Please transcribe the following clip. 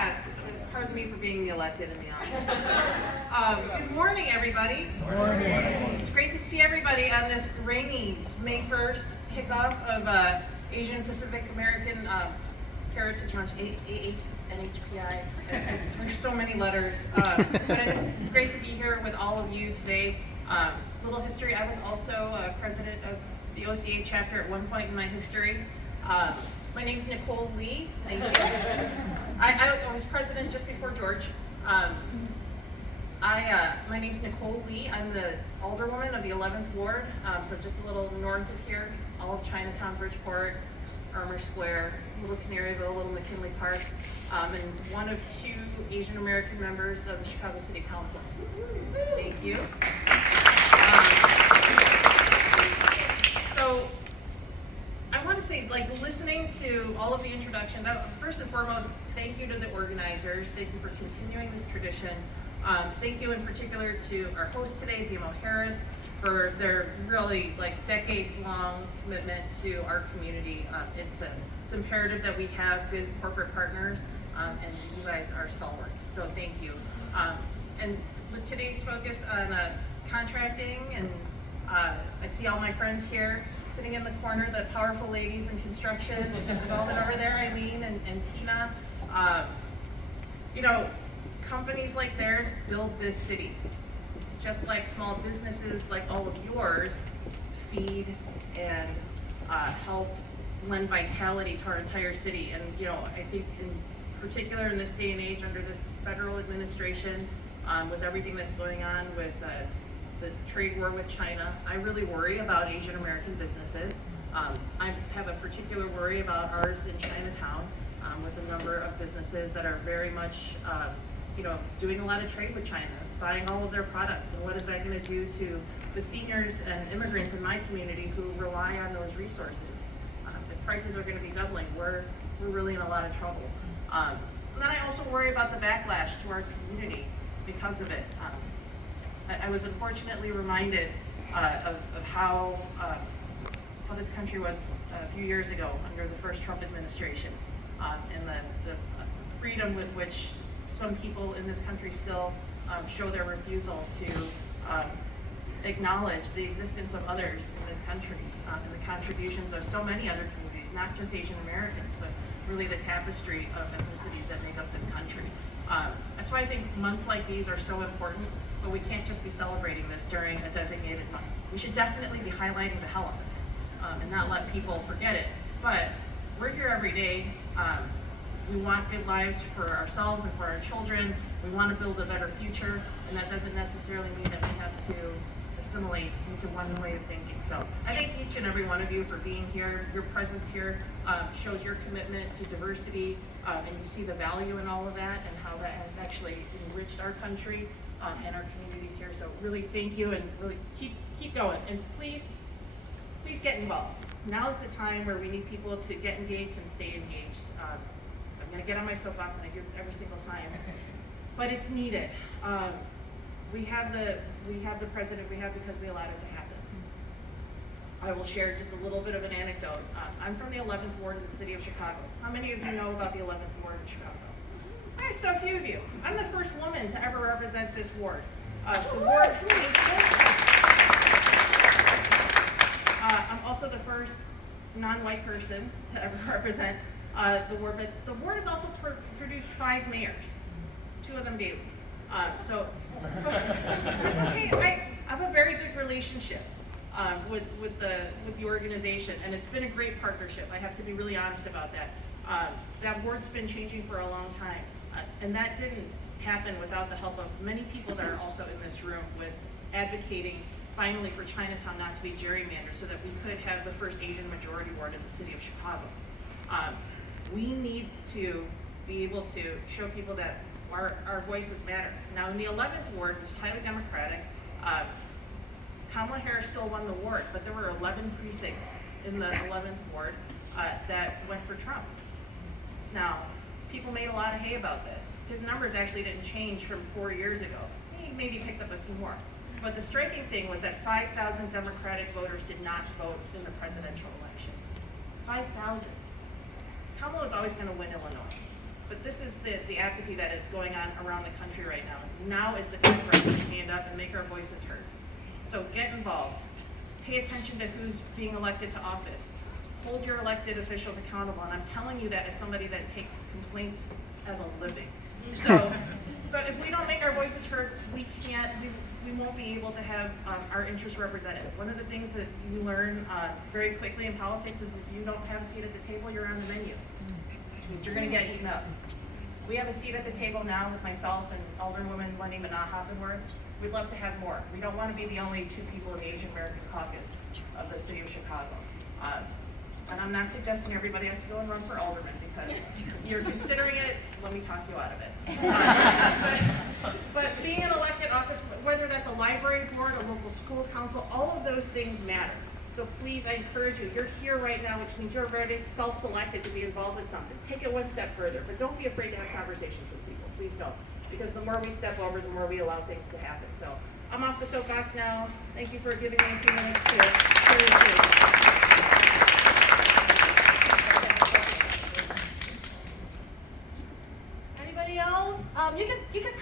Yes, pardon me for being the elected in the audience. Good morning, everybody. Good morning. It's great to see everybody on this rainy May 1st kickoff of Asian Pacific American Heritage Month, AANHPI. There's so many letters, but it's great to be here with all of you today. Little history, I was also president of the OCA chapter at one point in my history. My name's Nicole Lee. Thank you. I was president just before George. My name's Nicole Lee. I'm the alderwoman of the 11th Ward, so just a little north of here, all of Chinatown, Bridgeport, Armour Square, Little Canaryville, Little McKinley Park, and one of 2 Asian American members of the Chicago City Council. Thank you. So I want to say, listening to all of the introductions, first and foremost, thank you to the organizers. Thank you for continuing this tradition. Thank you in particular to our host today, BMO Harris, for their really decades-long commitment to our community. It's imperative that we have good corporate partners, and you guys are stalwarts, so thank you. And with today's focus on contracting, and I see all my friends here sitting in the corner, the powerful ladies in construction, and Velvet over there, Eileen and Tina. Companies like theirs build this city. Just like small businesses like all of yours feed and help lend vitality to our entire city. And I think in particular in this day and age under this federal administration, with everything that's going on with the trade war with China, I really worry about Asian American businesses. I have a particular worry about ours in Chinatown, with the number of businesses that are very much doing a lot of trade with China, buying all of their products, and what is that going to do to the seniors and immigrants in my community who rely on those resources? If prices are going to be doubling, we're really in a lot of trouble. And then I also worry about the backlash to our community because of it. I was unfortunately reminded of how this country was a few years ago under the first Trump administration, and the freedom with which some people in this country still show their refusal to acknowledge the existence of others in this country, and the contributions of so many other communities, not just Asian Americans, but really the tapestry of ethnicities that make up this country. That's why I think months like these are so important, but we can't just be celebrating this during a designated month. We should definitely be highlighting the hell out of it, and not let people forget it. But we're here every day. We want good lives for ourselves and for our children. We want to build a better future, and that doesn't necessarily mean that we have to assimilate into one way of thinking. So I thank each and every one of you for being here. Your presence here shows your commitment to diversity, and you see the value in all of that and how that has actually enriched our country and our communities here. So really thank you, and really keep going. And please get involved. Now's the time where we need people to get engaged and stay engaged. I'm going to get on my soapbox, and I do this every single time, but it's needed. We have the president we have because we allowed it to happen. I will share just a little bit of an anecdote. I'm from the 11th Ward in the city of Chicago. How many of you know about the 11th Ward in Chicago? All right, so a few of you. I'm the first woman to ever represent this ward. The ward. I'm also the first non-white person to ever represent the ward, but the ward has also produced 5 mayors, 2 of them dailies. So that's okay. I have a very good relationship with the organization, and it's been a great partnership. I have to be really honest about that. That ward's been changing for a long time, and that didn't happen without the help of many people that are also in this room with advocating finally for Chinatown not to be gerrymandered so that we could have the first Asian majority ward in the city of Chicago. We need to be able to show people that our voices matter. Now in the 11th Ward, which is highly Democratic, Kamala Harris still won the ward, but there were 11 precincts in the 11th Ward that went for Trump. Now, people made a lot of hay about this. His numbers actually didn't change from 4 years ago. He maybe picked up a few more. But the striking thing was that 5,000 Democratic voters did not vote in the presidential election. 5,000. Kamala was always going to win Illinois. but this is the apathy that is going on around the country right now. Now is the time for us to stand up and make our voices heard. So get involved. Pay attention to who's being elected to office. Hold your elected officials accountable, and I'm telling you that as somebody that takes complaints as a living. So, but if we don't make our voices heard, we won't be able to have our interests represented. One of the things that you learn very quickly in politics is if you don't have a seat at the table, you're on the menu, which means you're gonna get eaten up. We have a seat at the table now with myself and Alderwoman Lenny Hoppenworth. We'd love to have more. We don't want to be the only 2 people in the Asian American caucus of the city of Chicago. And I'm not suggesting everybody has to go and run for alderman, because if you're considering it, let me talk you out of it. But being an elected office, whether that's a library board, a local school council, all of those things matter. So please, I encourage you, you're here right now, which means you're already self-selected to be involved in something. Take it one step further, but don't be afraid to have conversations with people. Please don't. Because the more we step over, the more we allow things to happen. So I'm off the soapbox now. Thank you for giving me a few minutes to share your space. Anybody else? You can